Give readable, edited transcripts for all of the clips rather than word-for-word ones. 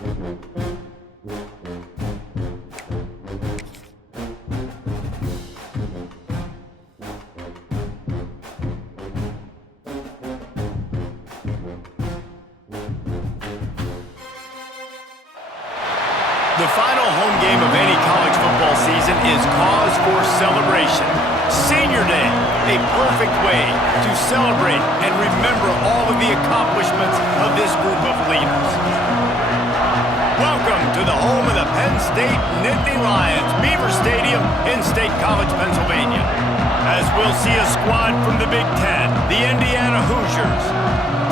The final home game of any college football season is cause for celebration. Senior Day, a perfect way to celebrate and remember all of the accomplishments of this group of leaders. Welcome to the home of the Penn State Nittany Lions, Beaver Stadium in State College, Pennsylvania. As we'll see a squad from the Big Ten, the Indiana Hoosiers,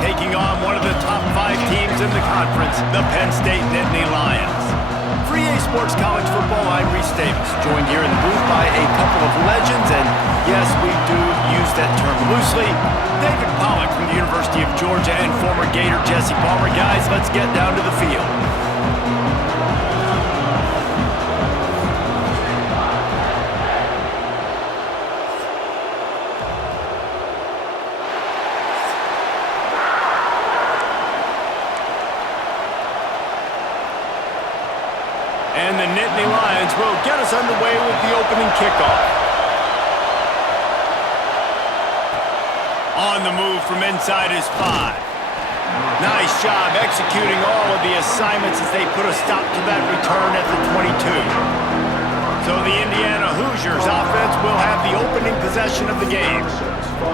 taking on one of the top 5 teams in the conference, the Penn State Nittany Lions. For EA Sports College Football, I'm Reese Davis, joined here in the booth by a couple of legends, and yes, we do use that term loosely. David Pollack from the University of Georgia and former Gator Jesse Palmer. Guys, let's get down to the field. And the Nittany Lions will get us underway with the opening kickoff. On the move from inside is 5. Nice job executing all of the assignments as they put a stop to that return at the 22. So the Indiana Hoosiers offense will have the opening possession of the game.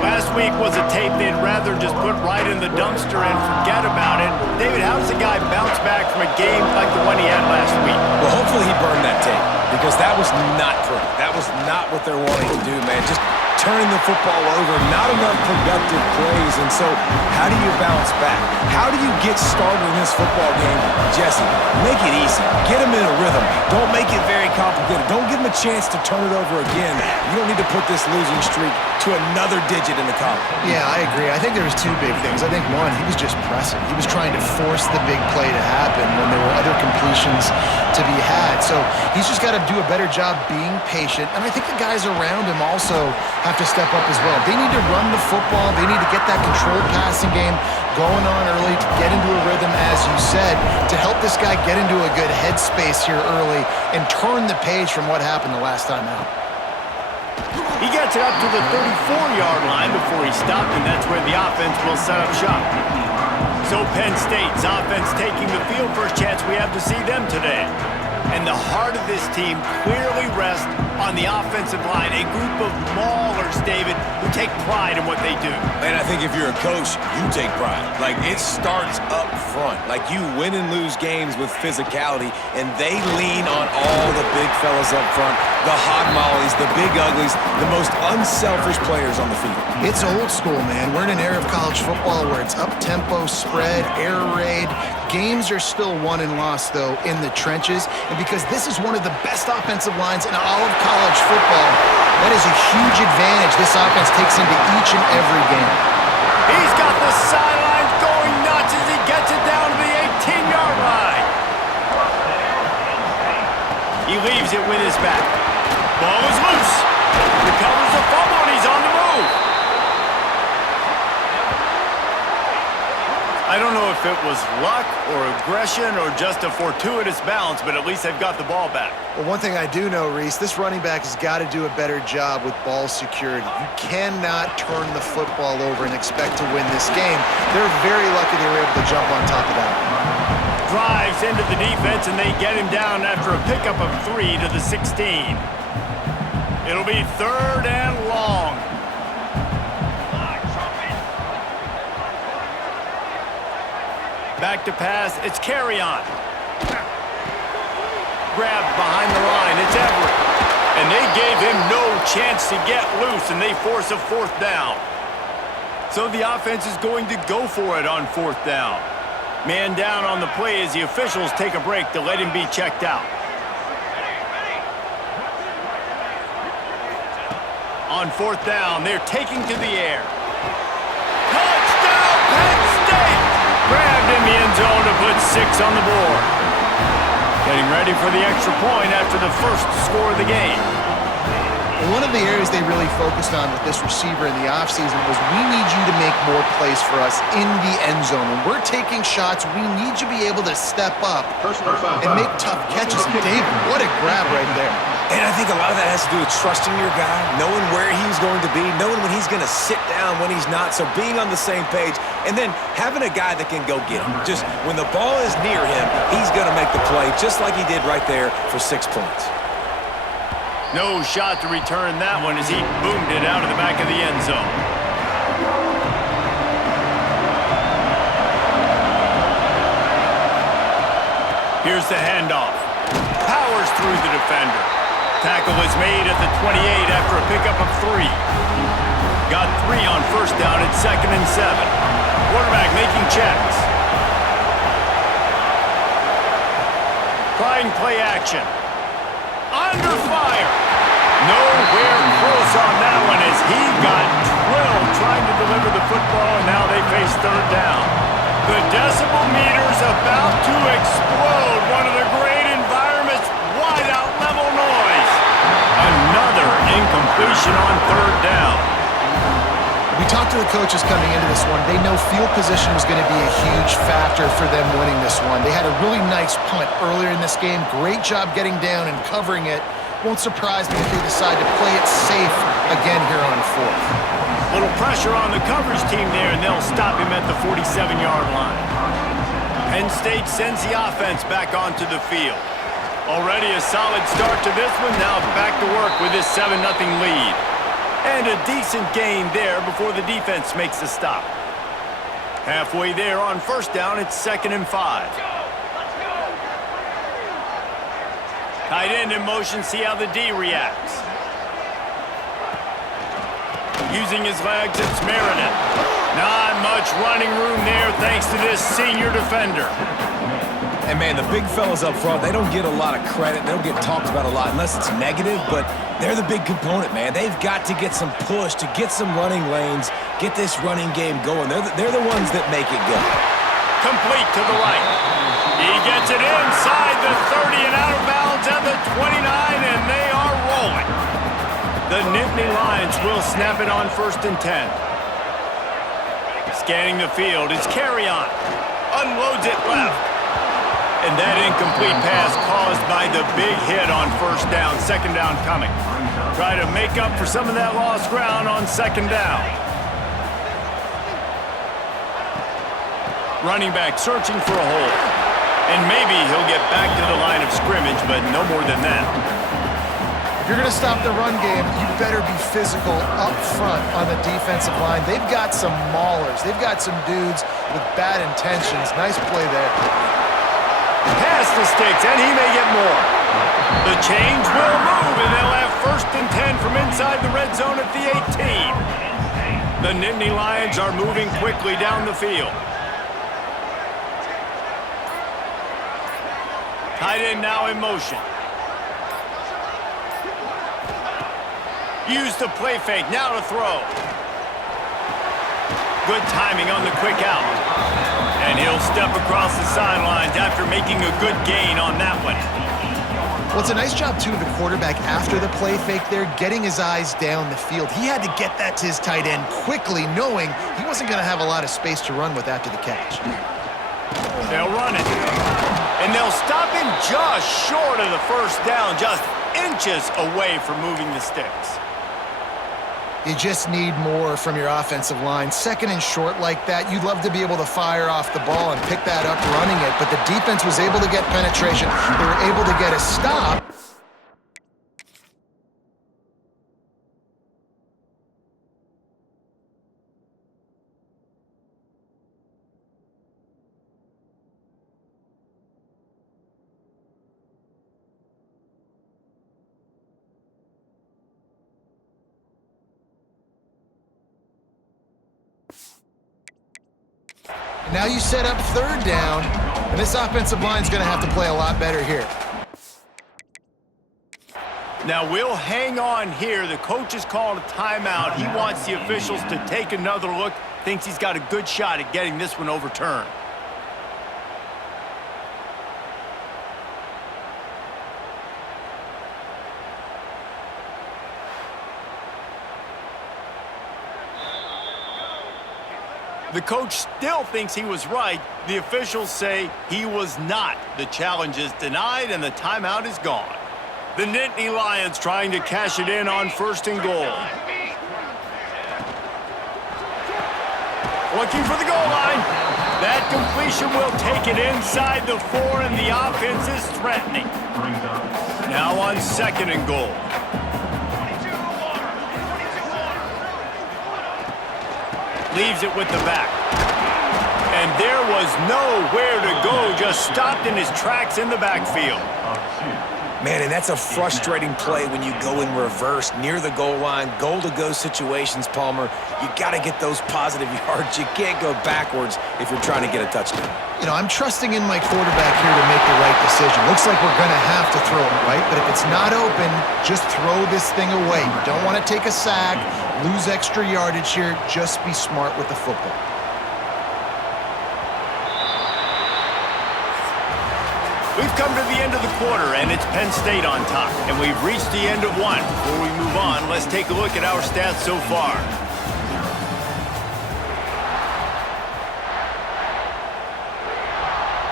Last week was a tape they'd rather just put right in the dumpster and forget about it. David, how does a guy bounce back from a game like the one he had last week? Well, hopefully he burned that tape, because that was not pretty. That was not what they're wanting to do, man. Just turning the football over, not enough productive plays. And so how do you bounce back? How do you get started in this football game? Jesse, make it easy. Get him in a rhythm. Don't make it very complicated. Don't give him a chance to turn it over again. You don't need to put this losing streak to another digit in the column. Yeah, I agree. I think there was 2 big things. I think one, he was just pressing. He was trying to force the big play to happen when there were other completions to be had. So he's just got to do a better job being patient. And I think the guys around him also have to step up as well. They need to run the football. They need to get that controlled passing game going on early to get into a rhythm, as you said, to help this guy get into a good headspace here early and turn the page from what happened the last time out. He gets it up to the 34-yard line before he stopped, and that's where the offense will set up shop. So Penn State's offense taking the field. First chance we have to see them today. And the heart of this team clearly rests on the offensive line, a group of maulers, David, who take pride in what they do. And I think if you're a coach, you take pride. Like, it starts up front. Like, you win and lose games with physicality, and they lean on all the big fellas up front, the hog mollies, the big uglies, the most unselfish players on the field. It's old school, man. We're in an era of college football where it's up-tempo, spread, air raid. Games are still won and lost, though, in the trenches. And because this is one of the best offensive lines in all of college football, that is a huge advantage this offense takes into each and every game. He's got the sidelines going nuts as he gets it down to the 18-yard line. He leaves it with his back. Ball is loose. Recovers the fumble, and he's on the move. I don't know if it was luck or aggression or just a fortuitous bounce, but at least they've got the ball back. Well, one thing I do know, Reese, this running back has got to do a better job with ball security. You cannot turn the football over and expect to win this game. They're very lucky they were able to jump on top of that. Drives into the defense, and they get him down after a pickup of 3 to the 16. It'll be 3rd and long. Back to pass, it's Carry-On. Grabbed behind the line, it's Everett. And they gave him no chance to get loose, and they force a 4th down. So the offense is going to go for it on 4th down. Man down on the play as the officials take a break to let him be checked out. On 4th down, they're taking to the air. Touchdown, Penn State! Grabbed in the end zone to put 6 on the board. Getting ready for the extra point after the first score of the game. One of the areas they really focused on with this receiver in the offseason was we need you to make more plays for us in the end zone. When we're taking shots, we need you to be able to step up and make tough catches. And David, what a grab right there. And I think a lot of that has to do with trusting your guy, knowing where he's going to be, knowing when he's going to sit down, when he's not, so being on the same page, and then having a guy that can go get him. Just when the ball is near him, he's going to make the play, just like he did right there for 6 points. No shot to return that one as he boomed it out of the back of the end zone. Here's the handoff. Powers through the defender. Tackle is made at the 28 after a pickup of 3. Got 3 on first down at 2nd and 7. Quarterback making checks. Trying play action. Under fire. Nowhere close on that one as he got 12 trying to deliver the football, and now they face 3rd down. The decibel meter's about to explode. One of the great environments, wide out level noise. Another incompletion on 3rd down. We talked to the coaches coming into this one. They know field position was going to be a huge factor for them winning this one. They had a really nice punt earlier in this game. Great job getting down and covering it. Won't surprise me if they decide to play it safe again here on 4th. Little pressure on the coverage team there, and they'll stop him at the 47-yard line. Penn State sends the offense back onto the field. Already a solid start to this one. Now back to work with this 7-0 lead. And a decent gain there before the defense makes a stop. Halfway there on first down, it's 2nd and 5. Tight end in motion, see how the D reacts. Using his legs, it's Meredith. Not much running room there thanks to this senior defender. And, man, the big fellas up front, they don't get a lot of credit. They don't get talked about a lot unless it's negative, but they're the big component, man. They've got to get some push, to get some running lanes, get this running game going. They're the ones that make it go. Complete to the right. He gets it inside the 30 and out of bounds at the 29, and they are rolling. The Nittany Lions will snap it on 1st and 10. Scanning the field, it's Carrion. Unloads it left. And that incomplete pass caused by the big hit on first down. 2nd down coming. Try to make up for some of that lost ground on 2nd down. Running back searching for a hole. And maybe he'll get back to the line of scrimmage, but no more than that. If you're going to stop the run game, you better be physical up front on the defensive line. They've got some maulers. They've got some dudes with bad intentions. Nice play there. Pass the sticks, and he may get more. The chains will move, and they'll have 1st and 10 from inside the red zone at the 18. The Nittany Lions are moving quickly down the field. Tight end now in motion. Use the play fake, now to throw. Good timing on the quick out. And he'll step across the sidelines after making a good gain on that one. Well, it's a nice job, too, of the quarterback after the play fake there, getting his eyes down the field. He had to get that to his tight end quickly, knowing he wasn't going to have a lot of space to run with after the catch. They'll run it. And they'll stop him just short of the first down, just inches away from moving the sticks. You just need more from your offensive line. 2nd and short like that, you'd love to be able to fire off the ball and pick that up running it, but the defense was able to get penetration. They were able to get a stop. Now you set up 3rd down, and this offensive line is going to have to play a lot better here. Now we'll hang on here. The coach has called a timeout. He wants the officials to take another look. Thinks he's got a good shot at getting this one overturned. The coach still thinks he was right. The officials say he was not. The challenge is denied and the timeout is gone. The Nittany Lions trying to cash it in on 1st and goal. Looking for the goal line. That completion will take it inside the 4, and the offense is threatening. Now on 2nd and goal. Leaves it with the back. And there was nowhere to go, just stopped in his tracks in the backfield. Man, and that's a frustrating play when you go in reverse near the goal line, goal-to-go situations, Palmer. You got to get those positive yards. You can't go backwards if you're trying to get a touchdown. You know, I'm trusting in my quarterback here to make the right decision. Looks like we're going to have to throw it, right? But if it's not open, just throw this thing away. You don't want to take a sack, lose extra yardage here. Just be smart with the football. We've come to the end of the quarter, and it's Penn State on top. And we've reached the end of one. Before we move on, let's take a look at our stats so far.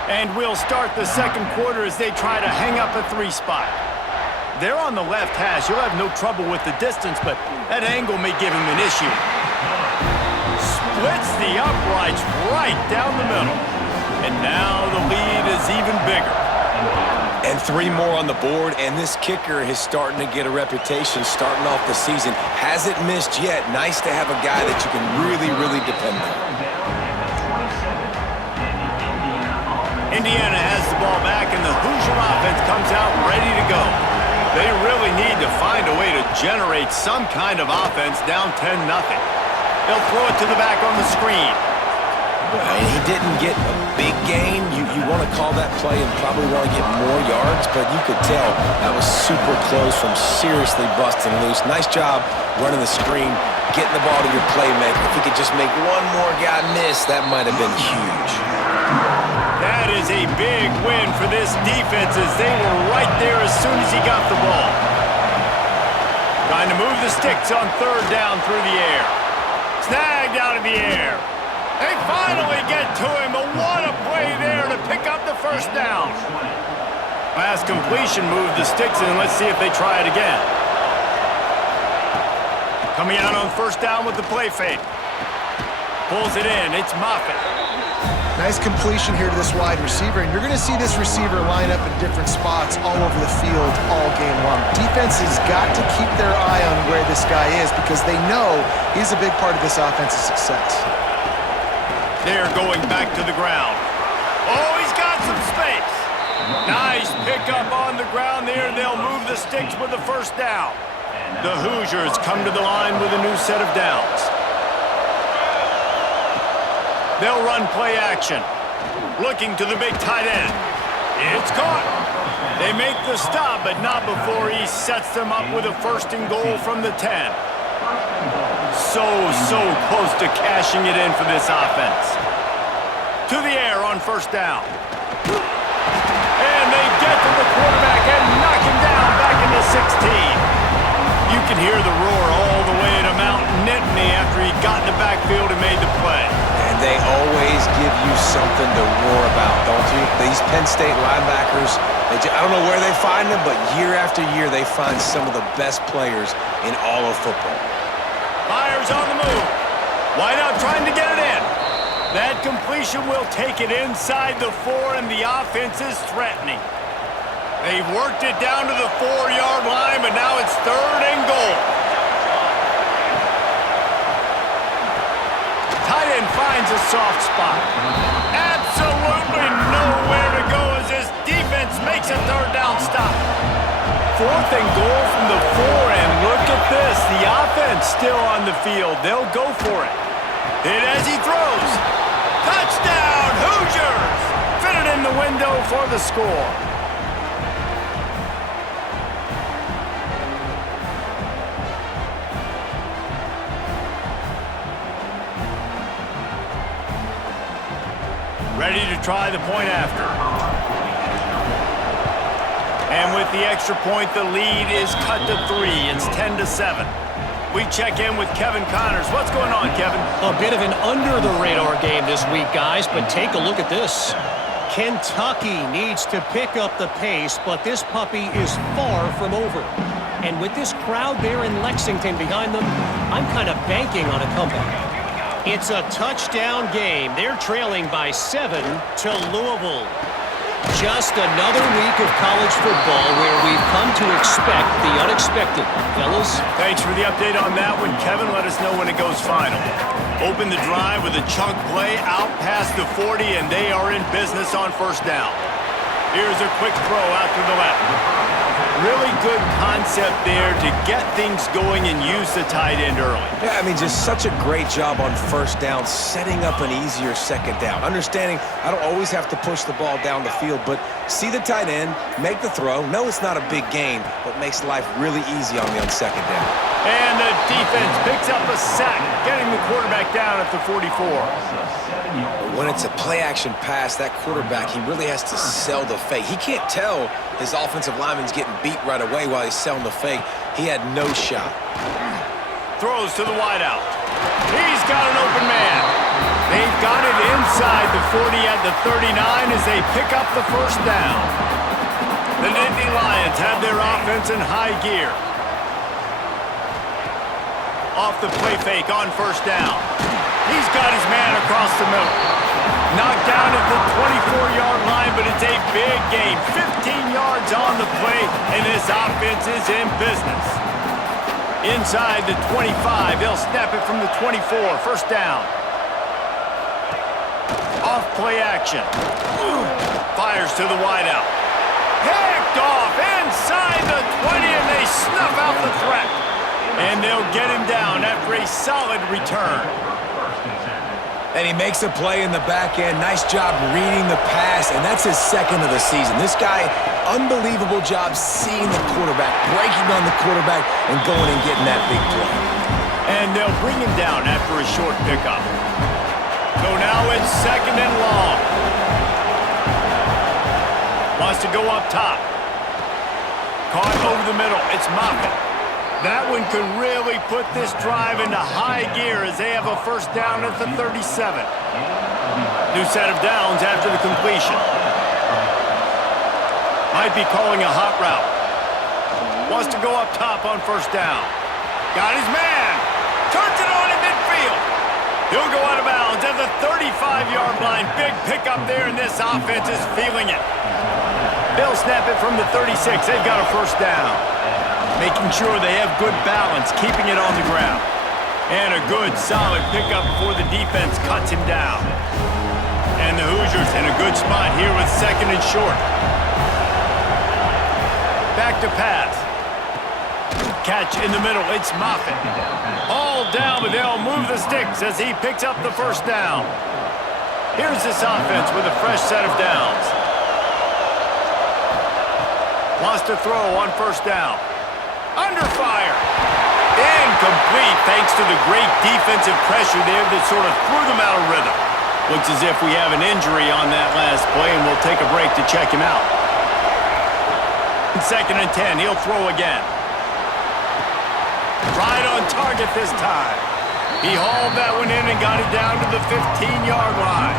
And we'll start the 2nd quarter as they try to hang up a 3 spot. They're on the left hash. You'll have no trouble with the distance, but that angle may give him an issue. Splits the uprights right down the middle. And now the lead is even bigger. And 3 more on the board, and this kicker is starting to get a reputation starting off the season. Hasn't missed yet. Nice to have a guy that you can really, really depend on. Indiana has the ball back, and the Hoosier offense comes out ready to go. They really need to find a way to generate some kind of offense down 10-0. They'll throw it to the back on the screen. And he didn't get a big gain. You want to call that play and probably want to get more yards, but you could tell that was super close from seriously busting loose. Nice job running the screen, getting the ball to your playmaker. If he could just make one more guy miss, that might have been huge. That is a big win for this defense as they were right there as soon as he got the ball. Trying to move the sticks on 3rd down through the air. Snagged out of the air. They finally get to him, but what a play there to pick up the 1st down. Last completion moved the sticks in. Let's see if they try it again. Coming out on 1st down with the play fake. Pulls it in. It's Moffitt. Nice completion here to this wide receiver, and you're going to see this receiver line up in different spots all over the field all game long. Defense has got to keep their eye on where this guy is because they know he's a big part of this offense's success. They're going back to the ground. Oh, he's got some space. Nice pickup on the ground there. They'll move the sticks with the 1st down. The Hoosiers come to the line with a new set of downs. They'll run play action. Looking to the big tight end. It's caught. They make the stop, but not before he sets them up with a 1st and goal from the 10. So close to cashing it in for this offense. To the air on 1st down. And they get to the quarterback and knock him down back into 16. You can hear the roar all the way to Mount Nittany after he got in the backfield and made the play. And they always give you something to roar about, don't you? These Penn State linebackers, I don't know where they find them, but year after year they find some of the best players in all of football. Myers on the move. Wideout trying to get it in. That completion will take it inside the 4, and the offense is threatening. They've worked it down to the 4-yard line, but now it's 3rd and goal. Tight end finds a soft spot. Absolutely nowhere to go as this defense makes a 3rd down stop. 4th and goal from the 4, and look at this. The offense still on the field. They'll go for it. Hit as he throws. Touchdown, Hoosiers! Fitted in the window for the score. Ready to try the point after. And with the extra point, the lead is cut to 3. It's 10-7. We check in with Kevin Connors. What's going on, Kevin? A bit of an under-the-radar game this week, guys, but take a look at this. Kentucky needs to pick up the pace, but this puppy is far from over. And with this crowd there in Lexington behind them, I'm kind of banking on a comeback. It's a touchdown game. They're trailing by 7 to Louisville. Just another week of college football where we've come to expect the unexpected. Fellas? Thanks for the update on that one, Kevin. Let us know when it goes final. Open the drive with a chunk play out past the 40, and they are in business on first down. Here's a quick throw out to the left. Really good concept there to get things going and use the tight end early. Yeah, I mean, just such a great job on first down, setting up an easier second down. Understanding I don't always have to push the ball down the field, but see the tight end, make the throw. No, it's not a big gain, but makes life really easy on me on second down. And the defense picks up a sack, getting the quarterback down at the 44. When it's a play-action pass, that quarterback, he really has to sell the fake. He can't tell his offensive lineman's getting beat right away while he's selling the fake. He had no shot. Throws to the wideout. He's got an open man. They've got it inside the 40 at the 39 as they pick up the first down. The Nittany Lions have their offense in high gear. Off the play fake on first down. He's got his man across the middle. Knocked down at the 24-yard line, but it's a big gain. 15 yards on the play, and this offense is in business. Inside the 25, they'll snap it from the 24. First down. Off play action. Fires to the wideout. Picked off inside the 20, and they snuff out the threat. And they'll get him down after a solid return. And he makes a play in the back end. Nice job reading the pass, and that's his second of the season. This guy, unbelievable job seeing the quarterback, breaking on the quarterback, and going and getting that big play. And they'll bring him down after a short pickup. So now it's second and long. Wants to go up top. Caught over the middle. It's Moffitt. That one could really put this drive into high gear as they have a first down at the 37. New set of downs after the completion. Might be calling a hot route. Wants to go up top on first down. Got his man. Turns it on in midfield. He'll go out of bounds at the 35-yard line. Big pickup there, and this offense is feeling it. They'll snap it from the 36. They've got a first down. Making sure they have good balance, keeping it on the ground. And a good, solid pickup before the defense cuts him down. And the Hoosiers in a good spot here with second and short. Back to pass. Catch in the middle, it's Moffitt. All down, but they'll move the sticks as he picks up the first down. Here's this offense with a fresh set of downs. Wants to throw on first down. Under fire. Incomplete thanks to the great defensive pressure there that sort of threw them out of rhythm. Looks as if we have an injury on that last play, and we'll take a break to check him out. Second and 10, he'll throw again. Right on target this time. He hauled that one in and got it down to the 15-yard line.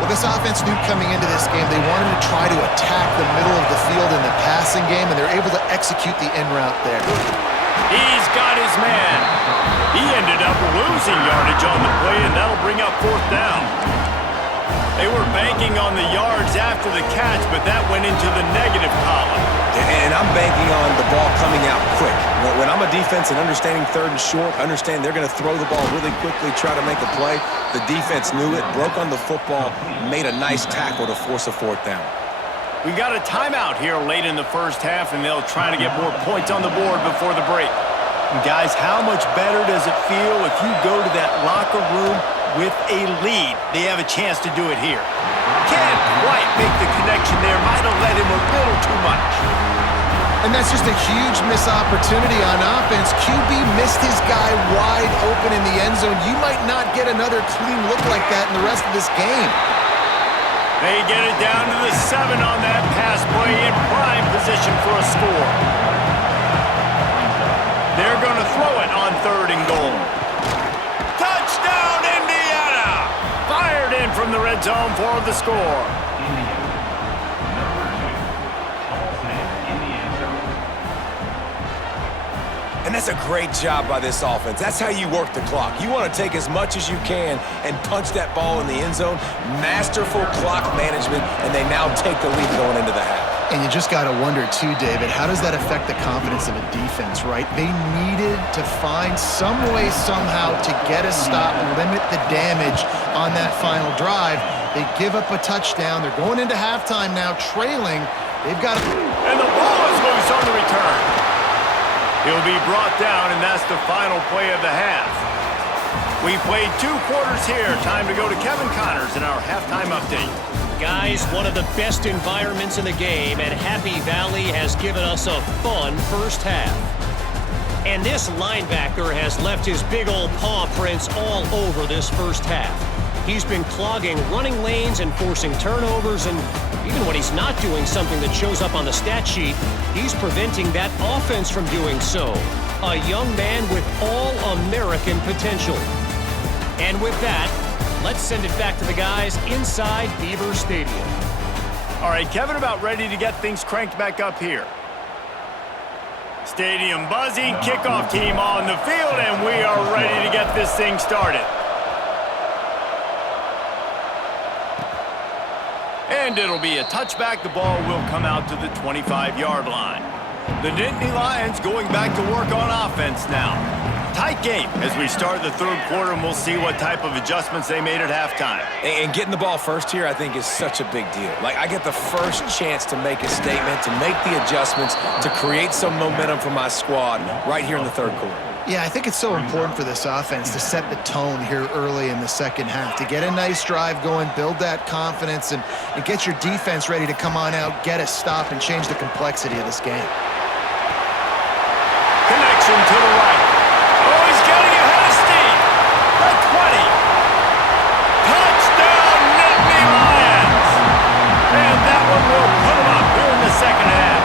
Well, this offense knew coming into this game they wanted to try to attack the middle of the field in the passing game, and they're able to execute the en route there. He's got his man. He ended up losing yardage on the play, and that'll bring up fourth down. They were banking on the yards after the catch, but that went into the negative column. And I'm banking on the ball coming out quick. When I'm a defense and understanding third and short, understand they're going to throw the ball really quickly, try to make a play. The defense knew it, broke on the football, made a nice tackle to force a fourth down. We've got a timeout here late in the first half, and they'll try to get more points on the board before the break. And guys, how much better does it feel if you go to that locker room with a lead? They have a chance to do it here. Can't quite make the connection there. Might have let him a little too much. And that's just a huge missed opportunity on offense. QB missed his guy wide open in the end zone. You might not get another clean look like that in the rest of this game. They get it down to the 7 on that pass play in prime position for a score. They're They're going to throw it on 3rd and goal. Touchdown, Indiana! Fired in from the red zone for the score. And that's a great job by this offense. That's how you work the clock. You want to take as much as you can and punch that ball in the end zone. Masterful clock management, and they now take the lead going into the half. And you just got to wonder, too, David, how does that affect the confidence of a defense, right? They needed to find some way, somehow, to get a stop and limit the damage on that final drive. They give up a touchdown. They're going into halftime now, trailing. They've got to... And the ball is loose on the return. He'll be brought down, and that's the final play of the half. We played 2 quarters here. Time to go to Kevin Connors in our halftime update. Guys, one of the best environments in the game, and Happy Valley has given us a fun first half. And this linebacker has left his big old paw prints all over this first half. He's been clogging running lanes and forcing turnovers, and even when he's not doing something that shows up on the stat sheet, he's preventing that offense from doing so. A young man with all-American potential. And with that, let's send it back to the guys inside Beaver Stadium. All right, Kevin, about ready to get things cranked back up here. Stadium buzzing, kickoff team on the field, and we are ready to get this thing started. And it'll be a touchback. The ball will come out to the 25-yard line. The Nittany Lions going back to work on offense now. Tight game as we start the 3rd quarter, and we'll see what type of adjustments they made at halftime. And getting the ball first here, I think, is such a big deal. Like, I get the first chance to make a statement, to make the adjustments, to create some momentum for my squad right here in the 3rd quarter. Yeah, I think it's so important for this offense to set the tone here early in the second half, to get a nice drive going, build that confidence, and get your defense ready to come on out, get a stop, and change the complexity of this game. Connection to the right. Oh, he's getting ahead of steam. The 20. Touchdown, Nittany Lions. And that one will put them up here in the second half.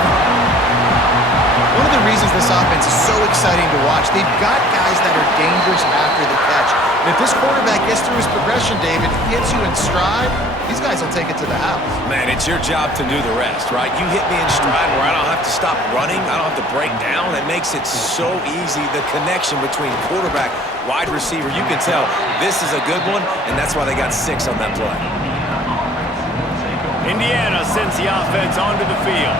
One of the reasons this offense is so exciting to watch, they've got guys that are dangerous after the catch. And if this quarterback gets through his progression, David, hits you in stride, these guys will take it to the house. Man, it's your job to do the rest, right? You hit me in stride where I don't have to stop running. I don't have to break down. It makes it so easy. The connection between quarterback, wide receiver, you can tell this is a good one, and that's why they got 6 on that play. Indiana sends the offense onto the field.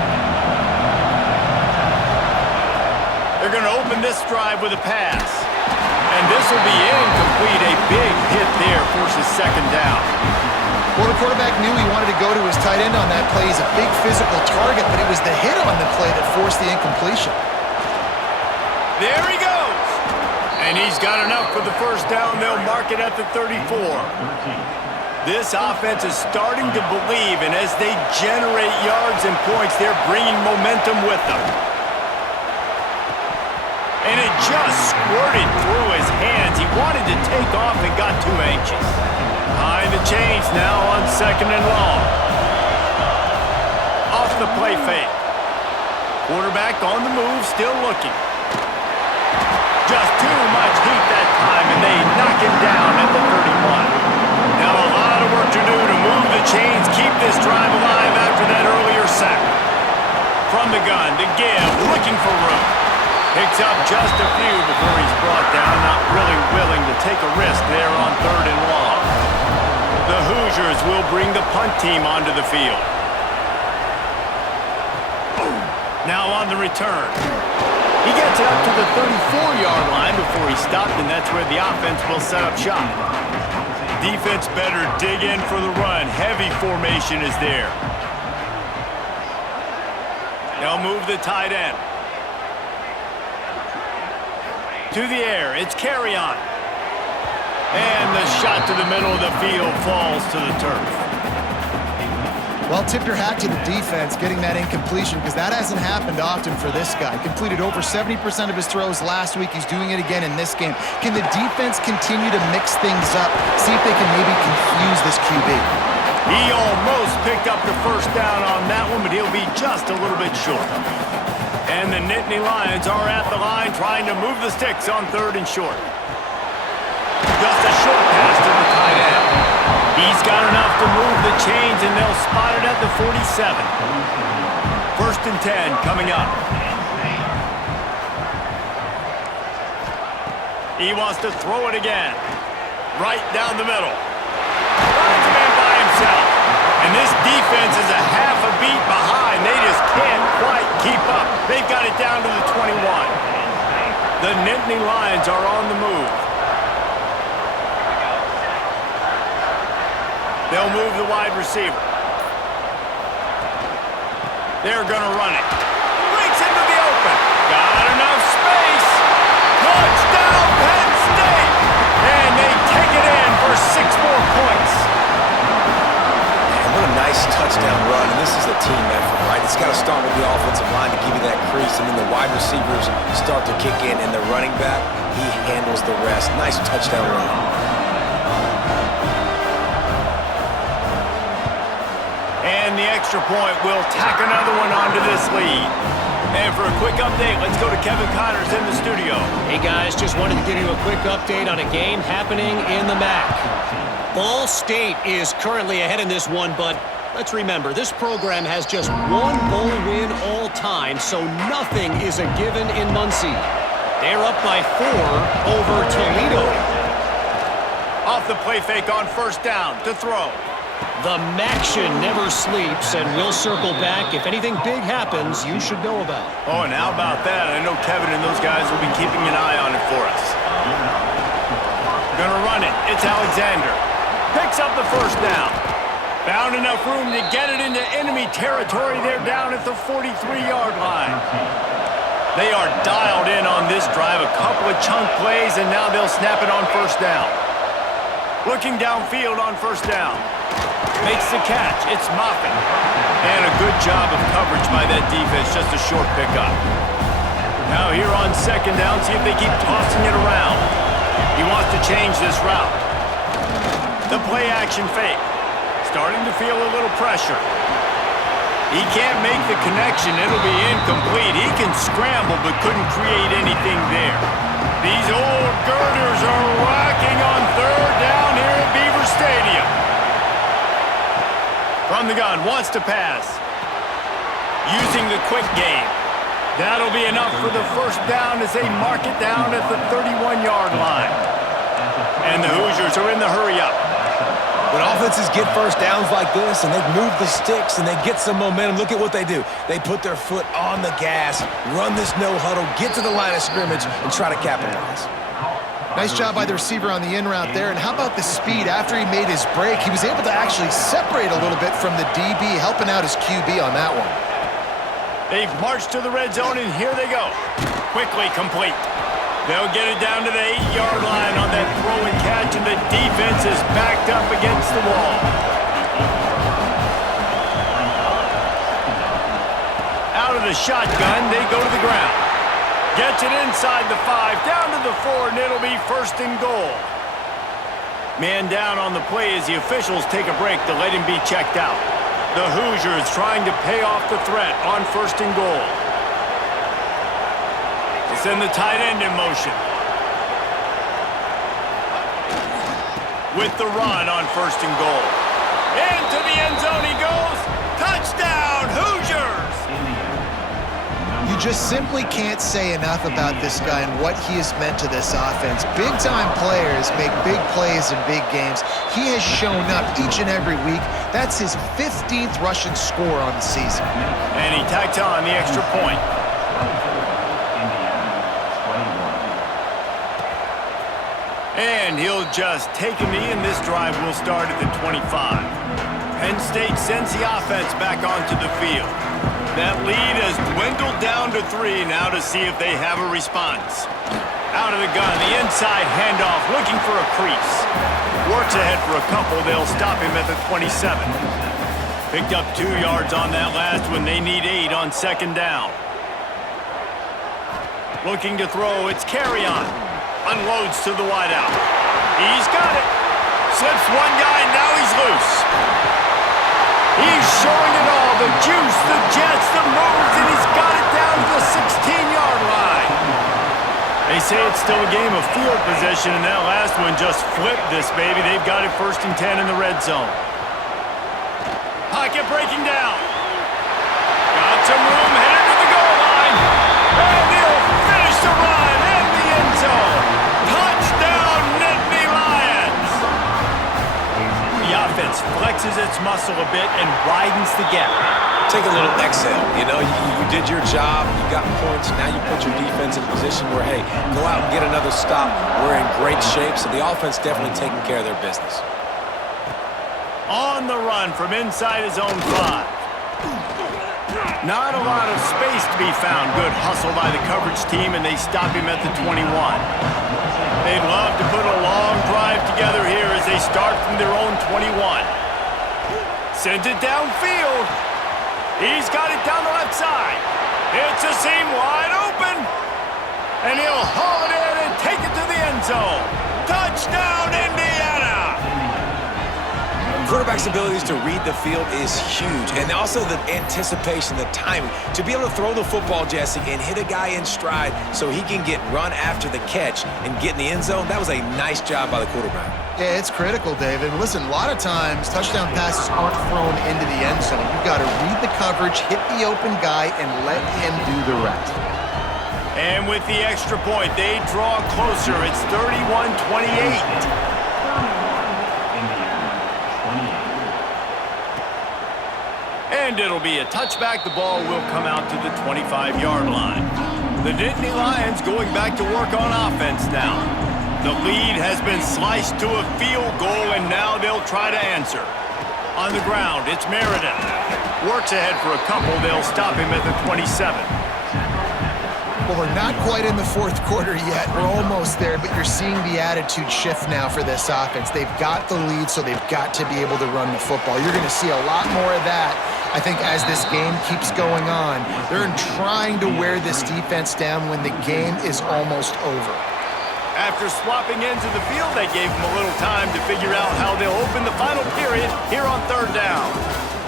They're going to open this drive with a pass. And this will be incomplete. A big hit there forces 2nd down. Well, the quarterback knew he wanted to go to his tight end on that play. He's a big physical target, but it was the hit on the play that forced the incompletion. There he goes. And he's got enough for the 1st down. They'll mark it at the 34. This offense is starting to believe, and as they generate yards and points, they're bringing momentum with them. And it just squirted through his hands. He wanted to take off and got too anxious. Behind the chains now on 2nd and long. Off the play fake. Quarterback on the move, still looking. Just too much heat that time, and they knock him down at the 31. Now a lot of work to do to move the chains, keep this drive alive after that earlier sack. From the gun to give, looking for room. Picks up just a few before he's brought down, not really willing to take a risk there on 3rd and long. The Hoosiers will bring the punt team onto the field. Now on the return. He gets it up to the 34-yard line before he stopped, and that's where the offense will set up shop. Defense better dig in for the run. Heavy formation is there. They'll move the tight end. To the air, it's Carry-On. And the shot to the middle of the field falls to the turf. Well, tip your hat to the defense getting that incompletion, because that hasn't happened often for this guy. Completed over 70% of his throws last week. He's doing it again in this game. Can the defense continue to mix things up, see if they can maybe confuse this QB? He almost picked up the 1st down on that one, but he'll be just a little bit short. And the Nittany Lions are at the line trying to move the sticks on 3rd and short. Just a short pass to the tight end. He's got enough to move the chains, and they'll spot it at the 47. 1st and 10 coming up. He wants to throw it again. Right down the middle. Finds a man by himself. And this defense is a half a beat behind. They just can't quite keep up. They've got it down to the 21. The Nittany Lions are on the move. They'll move the wide receiver. They're going to run it. Breaks into the open. Got enough space. Touchdown, Penn State! And they take it in for 6 more points. Man, what a nice touchdown run. And this is a team effort, right? It's got to start with the offensive line to give you that crease, and then the wide receivers start to kick in, and the running back, he handles the rest. Nice touchdown run. And the extra point will tack another one onto this lead. And for a quick update, let's go to Kevin Connors in the studio. Hey guys, just wanted to give you a quick update on a game happening in the MAC. Ball State is currently ahead in this one, but let's remember, this program has just one bowl win all time, so nothing is a given in Muncie. They're up by 4 over Toledo. Off the play fake on 1st down to throw. The Maction never sleeps, and we'll circle back. If anything big happens, you should know about. Oh, and how about that? I know Kevin and those guys will be keeping an eye on it for us. Gonna run it. It's Alexander. Picks up the 1st down. Found enough room to get it into enemy territory. They're down at the 43-yard line. They are dialed in on this drive. A couple of chunk plays, and now they'll snap it on 1st down. Looking downfield on 1st down. Makes the catch. It's Moffitt. And a good job of coverage by that defense. Just a short pickup. Now here on 2nd down, see if they keep tossing it around. He wants to change this route. The play action fake. Starting to feel a little pressure. He can't make the connection. It'll be incomplete. He can scramble but couldn't create anything there. These old girders are rocking on 3rd down here at Beaver Stadium. From the gun, wants to pass. Using the quick game. That'll be enough for the 1st down as they mark it down at the 31-yard line. And the Hoosiers are in the hurry-up. When offenses get 1st downs like this and they move the sticks and they get some momentum, look at what they do. They put their foot on the gas, run this no-huddle, get to the line of scrimmage, and try to capitalize. Nice job by the receiver on the in route there. And how about the speed? After he made his break, he was able to actually separate a little bit from the DB, helping out his QB on that one. They've marched to the red zone, and here they go. Quickly complete. They'll get it down to the 8-yard line on that throw and catch, and the defense is backed up against the wall. Out of the shotgun, they go to the ground. Gets it inside the 5, down to the 4, and it'll be 1st and goal. Man down on the play as the officials take a break to let him be checked out. The Hoosiers trying to pay off the threat on 1st and goal. To send the tight end in motion. With the run on 1st and goal. Into the end zone he goes. Touchdown, Hoosiers! You just simply can't say enough about this guy and what he has meant to this offense. Big-time players make big plays in big games. He has shown up each and every week. That's his 15th rushing score on the season. And he tacks on the extra point. And he'll just take a knee, and this drive will start at the 25. Penn State sends the offense back onto the field. That lead has dwindled down to 3 now to see if they have a response. Out of the gun, the inside handoff, looking for a crease. Works ahead for a couple. They'll stop him at the 27. Picked up 2 yards on that last one. They need 8 on 2nd down. Looking to throw. It's Carrion. Unloads to the wideout. He's got it. Slips one guy, now he's loose. He's showing it all. The juice, the jets, the moves, and he's got it down to the say it's still a game of field position, and that last one just flipped this baby. They've got it 1st and 10 in the red zone. Pocket breaking down. Got some room, headed to the goal line. And he'll finish the run in the end zone. Touchdown, Nittany Lions. The offense flexes its muscle a bit and widens the gap. Take a little exhale. You know, you did your job. You got points. Now you put your defense in a position where, hey, go out and get another stop. We're in great shape, so the offense definitely taking care of their business. On the run from inside his own 5. Not a lot of space to be found. Good hustle by the coverage team, and they stop him at the 21. They'd love to put a long drive together here as they start from their own 21. Sends it downfield. He's got it down the left side. It's a seam wide open. And he'll haul it in and take it to the end zone. Touchdown, Indiana! Quarterback's abilities to read the field is huge, and also the anticipation, the timing. To be able to throw the football, Jesse, and hit a guy in stride so he can get run after the catch and get in the end zone, that was a nice job by the quarterback. Yeah, it's critical, David. Listen, a lot of times touchdown passes aren't thrown into the end zone. You've got to read the coverage, hit the open guy, and let him do the rest. And with the extra point, they draw closer. It's 31-28. And it'll be a touchback. The ball will come out to the 25-yard line. The Nittany Lions going back to work on offense now. The lead has been sliced to a field goal, and now they'll try to answer. On the ground, it's Meredith. Works ahead for a couple. They'll stop him at the 27. Well, we're not quite in the 4th quarter yet. We're almost there, but you're seeing the attitude shift now for this offense. They've got the lead, so they've got to be able to run the football. You're going to see a lot more of that, I think, as this game keeps going on. They're trying to wear this defense down when the game is almost over. After swapping ends of the field, they gave them a little time to figure out how they'll open the final period here on 3rd down.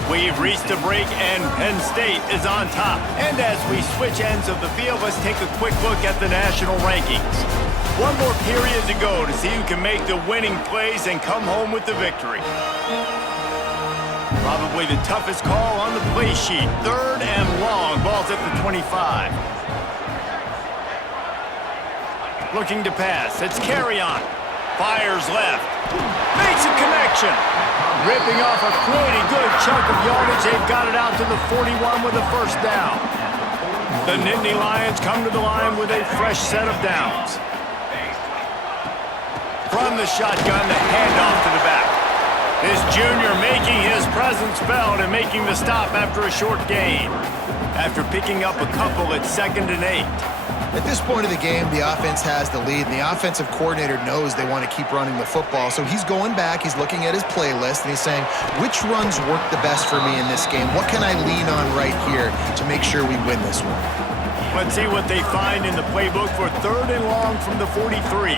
We've reached a break, and Penn State is on top. And as we switch ends of the field, let's take a quick look at the national rankings. One more period to go to see who can make the winning plays and come home with the victory. Probably the toughest call on the play sheet. 3rd and long. Ball's at the 25. Looking to pass. It's Carrion. Fires left. Makes a connection. Ripping off a pretty good chunk of yardage. They've got it out to the 41 with a 1st down. The Nittany Lions come to the line with a fresh set of downs. From the shotgun, the handoff to the back. This junior making his presence felt and making the stop after a short gain. After picking up a couple at 2nd and 8. At this point of the game, the offense has the lead, and the offensive coordinator knows they want to keep running the football. So he's going back, he's looking at his playlist, and he's saying, which runs work the best for me in this game? What can I lean on right here to make sure we win this one? Let's see what they find in the playbook for 3rd and long from the 43.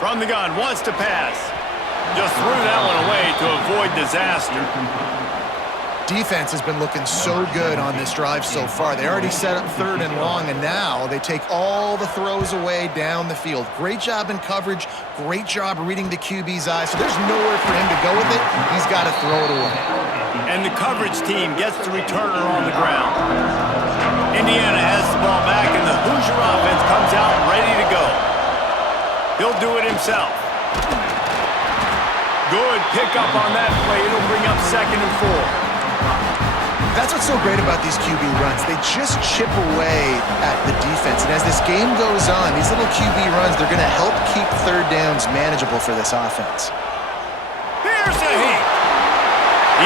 From the gun, wants to pass. Just threw that one away to avoid disaster. Defense has been looking so good on this drive so far. They already set up 3rd and long, and now they take all the throws away down the field. Great job in coverage, great job reading the QB's eyes, so there's nowhere for him to go with it. He's got to throw it away. And the coverage team gets the returner on the ground. Indiana has the ball back, and the Hoosier offense comes out ready to go. He'll do it himself. Good pickup on that play. It'll bring up 2nd and 4. That's what's so great about these QB runs. They just chip away at the defense. And as this game goes on, these little QB runs, they're going to help keep 3rd downs manageable for this offense. Here's the heat.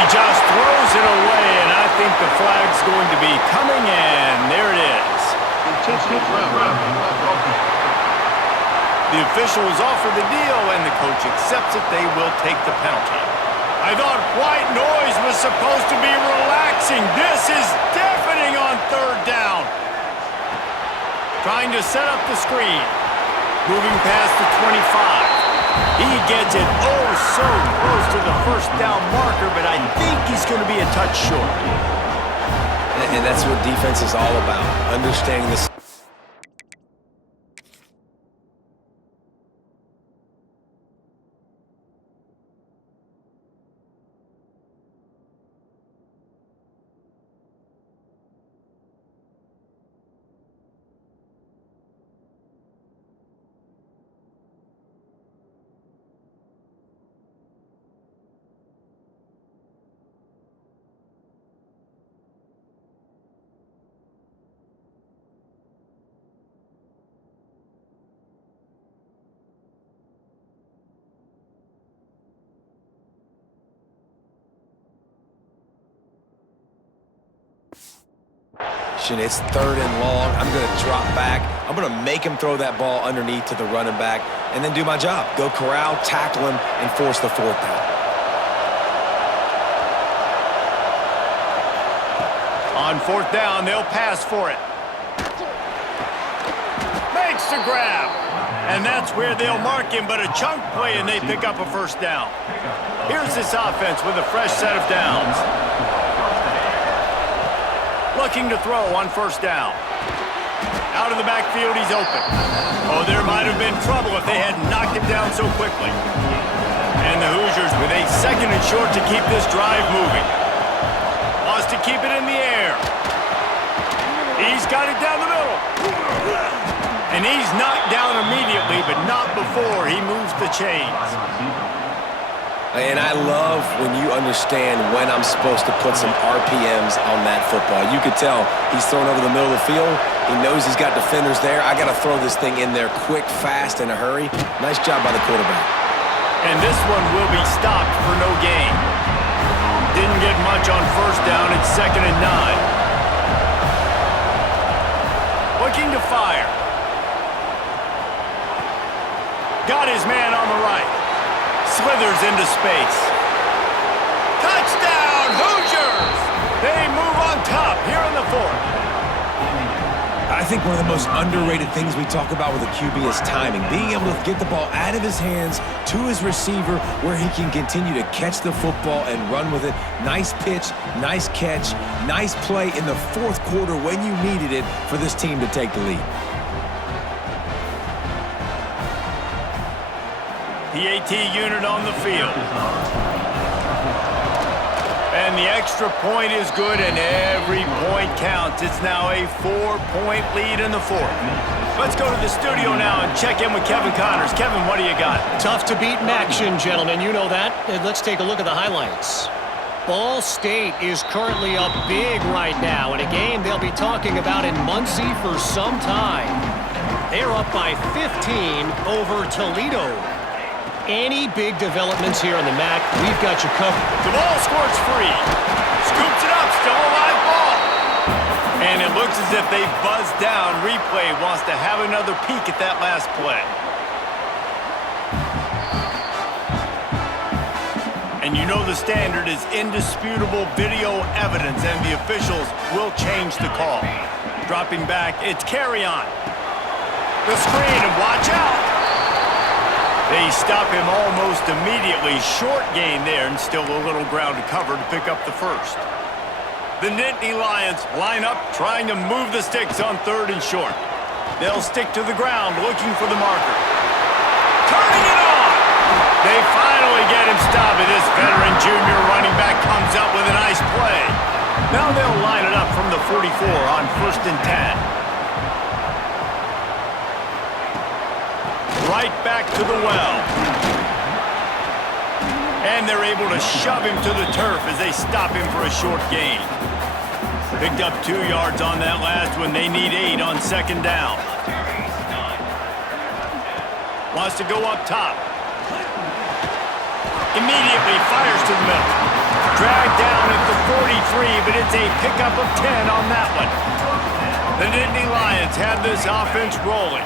He just throws it away, and I think the flag's going to be coming, and there it is. The officials offer the deal, and the coach accepts it. They will take the penalty. I thought white noise was supposed to be relaxing. This is deafening on 3rd down. Trying to set up the screen. Moving past the 25. He gets it oh so close to the 1st down marker, but I think he's going to be a touch short. And that's what defense is all about, understanding this. action. It's 3rd and long. I'm going to drop back. I'm going to make him throw that ball underneath to the running back and then do my job. Go corral, tackle him, and force the 4th down. On 4th down, they'll pass for it. Makes the grab. And that's where they'll mark him, but a chunk play, and they pick up a 1st down. Here's this offense with a fresh set of downs. Looking to throw on 1st down. Out of the backfield, he's open. Oh, there might have been trouble if they hadn't knocked him down so quickly. And the Hoosiers with a 2nd and short to keep this drive moving. Wants to keep it in the air. He's got it down the middle. And he's knocked down immediately, but not before he moves the chains. And I love when you understand when I'm supposed to put some RPMs on that football. You could tell he's thrown over the middle of the field. He knows he's got defenders there. I got to throw this thing in there quick, fast, in a hurry. Nice job by the quarterback. And this one will be stopped for no gain. Didn't get much on 1st down. It's 2nd and 9. Looking to fire. Got his man on the right. Slithers into space. Touchdown, Hoosiers! They move on top here in the 4th. I think one of the most underrated things we talk about with a QB is timing. Being able to get the ball out of his hands to his receiver where he can continue to catch the football and run with it. Nice pitch, nice catch, nice play in the 4th quarter when you needed it for this team to take the lead. The AT unit on the field. And the extra point is good, and every point counts. It's now a 4-point lead in the 4th. Let's go to the studio now and check in with Kevin Connors. Kevin, what do you got? Tough to beat in action, gentlemen. You know that. And let's take a look at the highlights. Ball State is currently up big right now in a game they'll be talking about in Muncie for some time. They're up by 15 over Toledo. Any big developments here on the MAC, we've got you covered. The ball squirts free. Scoops it up, still a live ball. And it looks as if they buzzed down. Replay wants to have another peek at that last play. And you know the standard is indisputable video evidence, and the officials will change the call. Dropping back, it's carry on. The screen, and watch out. They stop him almost immediately. Short gain there, and still a little ground to cover to pick up the 1st. The Nittany Lions line up, trying to move the sticks on 3rd and short. They'll stick to the ground, looking for the marker. Turning it on! They finally get him stopped, and this veteran junior running back comes up with a nice play. Now they'll line it up from the 44 on 1st and 10. Right back to the well. And they're able to shove him to the turf as they stop him for a short gain. Picked up 2 yards on that last one. They need 8 on 2nd down. Wants to go up top. Immediately fires to the middle. Dragged down at the 43, but it's a pickup of 10 on that one. The Nittany Lions have this offense rolling.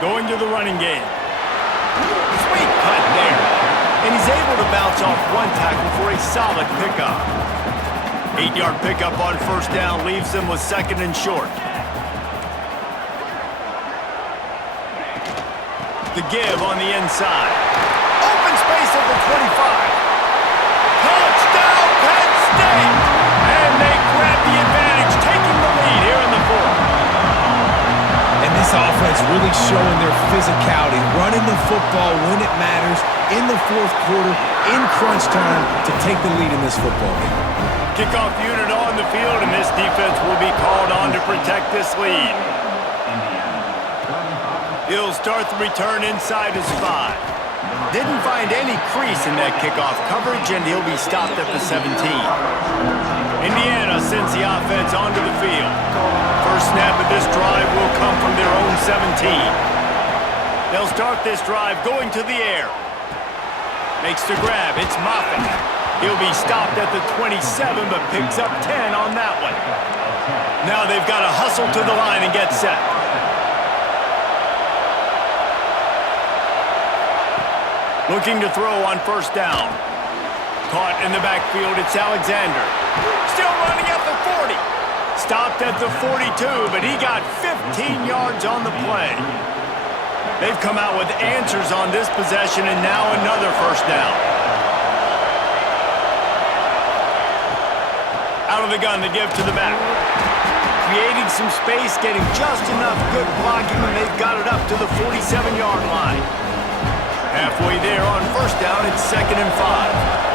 Going to the running game. Sweet cut there. And he's able to bounce off one tackle for a solid pickup. 8-yard pickup on 1st down leaves them with 2nd and short. The give on the inside. Open space at the 25. Touchdown, Penn State! And they grab the advantage, taking the lead here in the 4th. And this offense really showing their physicality, running the football when it matters, in the 4th quarter, in crunch time, to take the lead in this football game. Kickoff unit on the field, and this defense will be called on to protect this lead. He'll start the return inside his 5. Didn't find any crease in that kickoff coverage, and he'll be stopped at the 17. Indiana sends the offense onto the field. First snap of this drive will come from their own 17. They'll start this drive going to the air. Makes the grab. It's Moffitt. He'll be stopped at the 27, but picks up 10 on that one. Now they've got to hustle to the line and get set. Looking to throw on first down. Caught in the backfield, it's Alexander. Still running at the 40. Stopped at the 42, but he got 15 yards on the play. They've come out with answers on this possession, and now another first down. Out of the gun, they give to the back. Creating some space, getting just enough good blocking, and they've got it up to the 47-yard line. Halfway there on first down, it's 2nd and 5.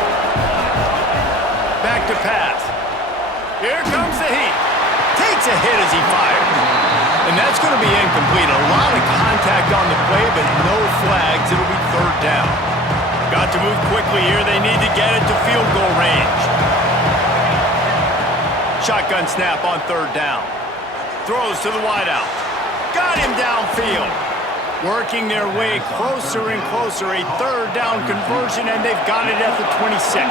Back to pass. Here comes the heat. Takes a hit as he fires. And that's going to be incomplete. A lot of contact on the play, but no flags. It'll be 3rd down. Got to move quickly here. They need to get it to field goal range. Shotgun snap on 3rd down. Throws to the wideout. Got him downfield. Working their way closer and closer. A 3rd down conversion, and they've got it at the 26.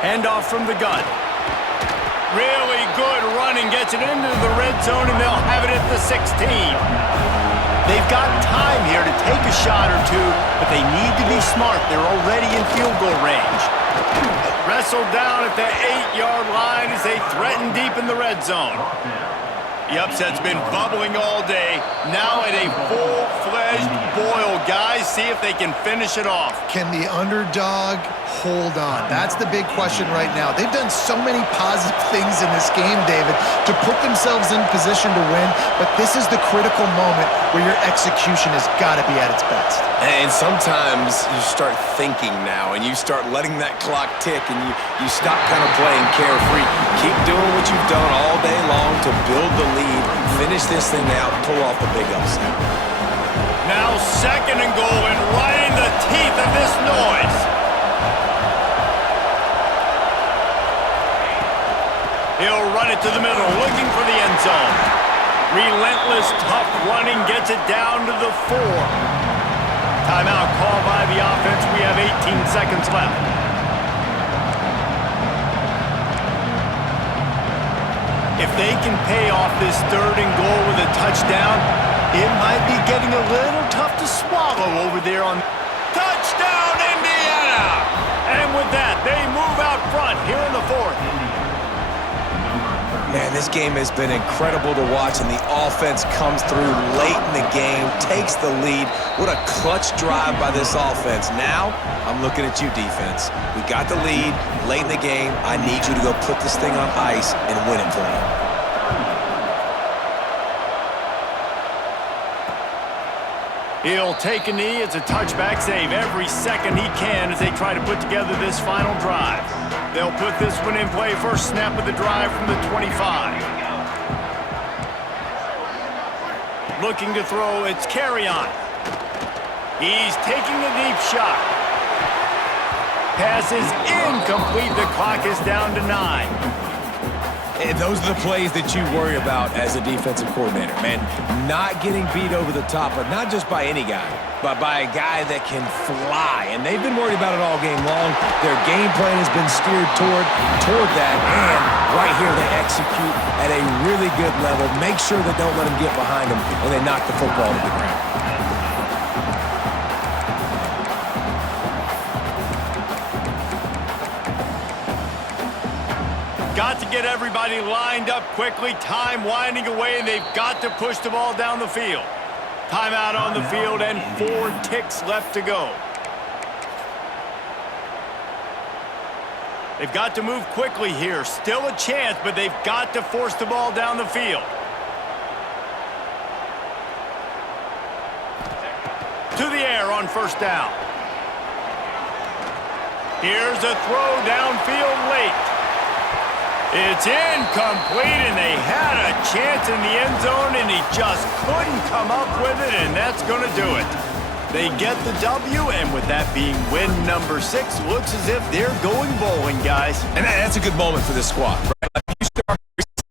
Handoff from the gun. Really good running. Gets it into the red zone, and they'll have it at the 16. They've got time here to take a shot or two, but they need to be smart. They're already in field goal range. Wrestled down at the 8-yard line as they threaten deep in the red zone. The upset's been bubbling all day. Now at a full-fledged boil. Guys, see if they can finish it off. Can the underdog hold on? That's the big question right now. They've done so many positive things in this game, David, to put themselves in position to win, but this is the critical moment where your execution has got to be at its best. And sometimes you start thinking now, and you start letting that clock tick, and you stop kind of playing carefree. Keep doing what you've done all day long to build the lead, finish this thing out, pull off the big upset. Now 2nd and goal, and right in the teeth of this noise. He'll run it to the middle, looking for the end zone. Relentless, tough running, gets it down to the 4. Timeout called by the offense. We have 18 seconds left. If they can pay off this 3rd and goal with a touchdown, it might be getting a little tough to swallow over there on touchdown, Indiana! And with that, they move out front here in the 4th. Man, this game has been incredible to watch, and the offense comes through late in the game, takes the lead. What a clutch drive by this offense. Now, I'm looking at you, defense. We got the lead late in the game. I need you to go put this thing on ice and win it for me. He'll take a knee. It's a touchback save every second he can as they try to put together this final drive. They'll put this one in play. First snap of the drive from the 25. Looking to throw, it's Carrion. He's taking a deep shot. Pass is incomplete. The clock is down to 9. And those are the plays that you worry about as a defensive coordinator, man. Not getting beat over the top, but not just by any guy, but by a guy that can fly. And they've been worried about it all game long. Their game plan has been steered toward that, and right here they execute at a really good level. Make sure they don't let them get behind them, and they knock the football to the ground. Got to get everybody lined up quickly. Time winding away, and they've got to push the ball down the field. Timeout on the field, and 4 ticks left to go. They've got to move quickly here. Still a chance, but they've got to force the ball down the field. To the air on first down. Here's a throw downfield late. It's incomplete, and they had a chance in the end zone, and he just couldn't come up with it, and that's going to do it. They get the W, and with that being win number 6, looks as if they're going bowling, guys. And that's a good moment for this squad, right? Like, you start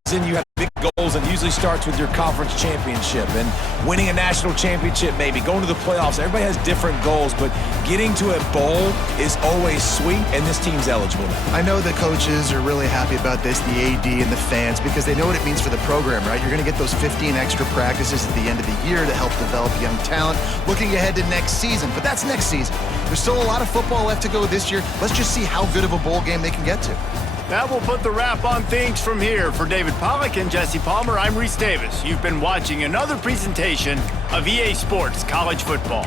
season, you have big goals, and usually starts with your conference championship and winning a national championship, maybe going to the playoffs. Everybody has different goals, but getting to a bowl is always sweet, and this team's eligible now. I know the coaches are really happy about this, the AD and the fans, because they know what it means for the program, right? You're going to get those 15 extra practices at the end of the year to help develop young talent, looking ahead to next season. But that's next season. There's still a lot of football left to go this year. Let's just see how good of a bowl game they can get to. That will put the wrap on things from here. For David Pollack and Jesse Palmer, I'm Reese Davis. You've been watching another presentation of EA Sports College Football.